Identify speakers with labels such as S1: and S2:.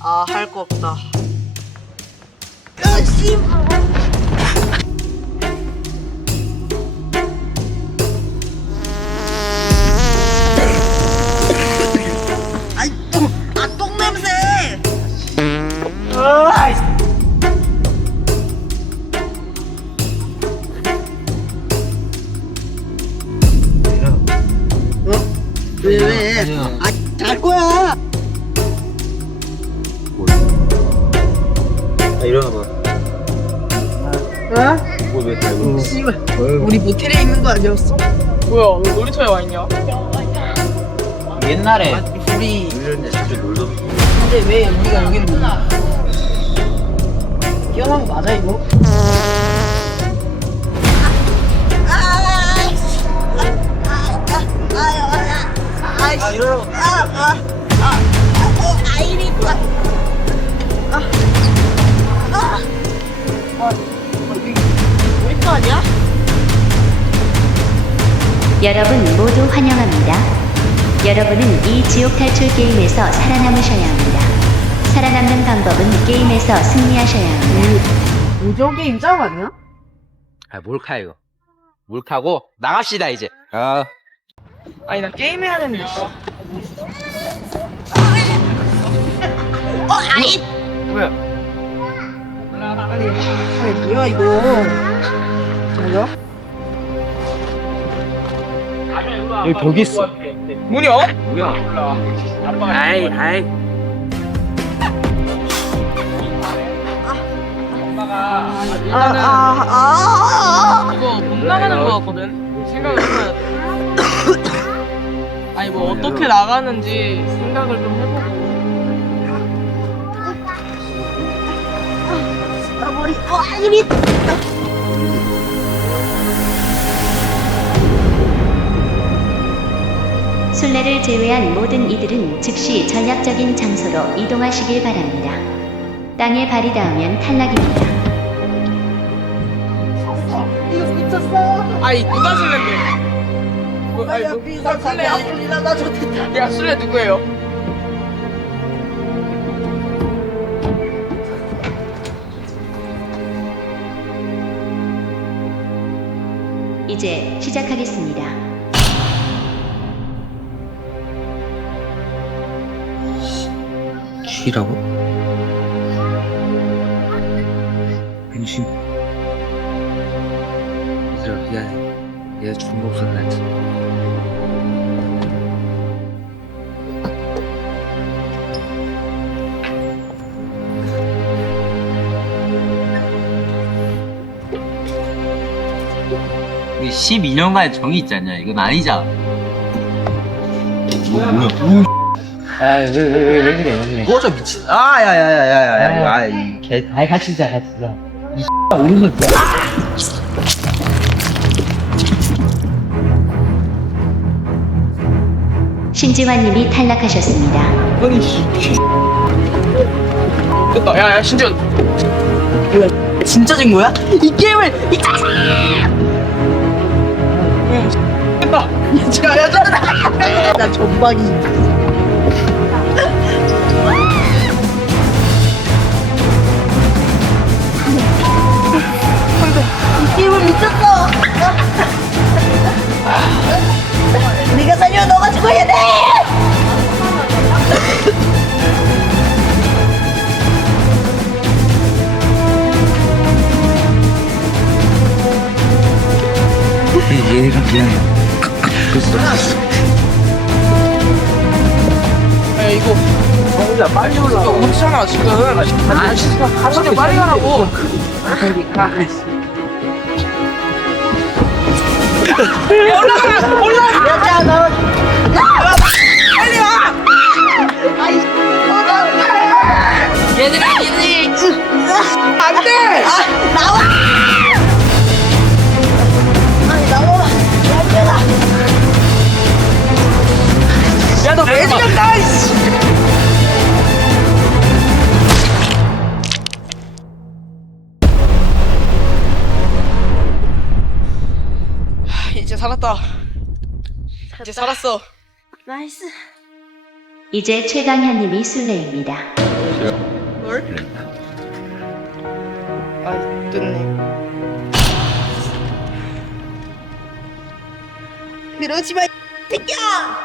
S1: 아, 할 거 없다. 야, 씨. 아이, 똥 냄새. 왜? 아, 잘 거야.
S2: 일어나봐.
S1: 어?
S2: 왜 달고?
S1: 씨발. 우리 모텔에 있는 거 아니었어?
S3: 뭐야, 왜 놀이터에 와 있냐?
S2: 옛날에
S1: 우리.
S2: 이런데 자주 놀던.
S1: 근데 왜 우리가 여기는 뭐야? 뛰어난 거 맞아 이거? 우리 거 아니야?
S4: 여러분 모두 환영합니다. 여러분은 이 지옥 탈출 게임에서 살아남으셔야 합니다. 살아남는 방법은 게임에서 승리하셔야 합니다.
S1: 오징어 게임 짱 아니야?
S2: 아 몰카 이거. 몰카고 나갑시다 이제. 아.
S3: 아니, 나 게임 해야 되는데.
S1: 아이!
S2: 뭐야?
S1: 아니 뭐야 이거? 뭐야?
S2: 여기 벽 있어.
S3: 문이요?
S2: 뭐야? 아이.
S3: 이거 못 나가는 거 같거든? 생각을 해봐야 돼. 아니, 뭐, 어떻게 나가는지 생각을 좀 해보고.
S1: 나 머리 아이리.
S4: 술래를 제외한 모든 이들은 즉시 전략적인 장소로 이동하시길 바랍니다. 땅에 발이 닿으면 탈락입니다.
S1: 이거 미쳤어.
S3: 아니, 누가 술래인데? 뭐, 아니,
S1: 야, 비상
S3: 술래.
S1: 아플리나 나 좋겠다.
S3: 야, 술래 누구예요?
S4: 이제 시작하겠습니다.
S2: 쥐라고? 변신. 얘들아 미안해. 얘가 죽은 거 없어서 낫지.
S5: 이게 12년간의 정이 있지 않냐? 이건 아니잖아.
S2: 뭐야? 아왜 그래? 꺼져 미친. 야야야야야야. 아이 개.
S5: 아이 같이 자.
S4: 신지환님이 탈락하셨습니다.
S2: 아니 씨.
S3: 됐다. 야, 신전.
S1: 진짜 진 거야? 이 게임을 이
S3: 됐다.
S1: 나 전방이. 이 게임을 미쳤어. 네가 살려 너가 죽어야 돼.
S2: 얘가 미안해. 됐어.
S3: 야, 이거.
S2: 진짜 빨리 올라.
S3: 이거 못잖아, 지금. 진짜 빨리 가라고.
S1: 야, 너. 빨리 와. 아이, 얘들아, 안 돼. 나와. 아니, 나와.
S3: 야, 너 왜 죽였다, 이씨. 이제 살았다. 이제 살았어.
S1: 나이스.
S4: 이제 최강현님이 술래입니다.
S1: 뭘? 아, 떴네. 그러지 마, 이 새끼야!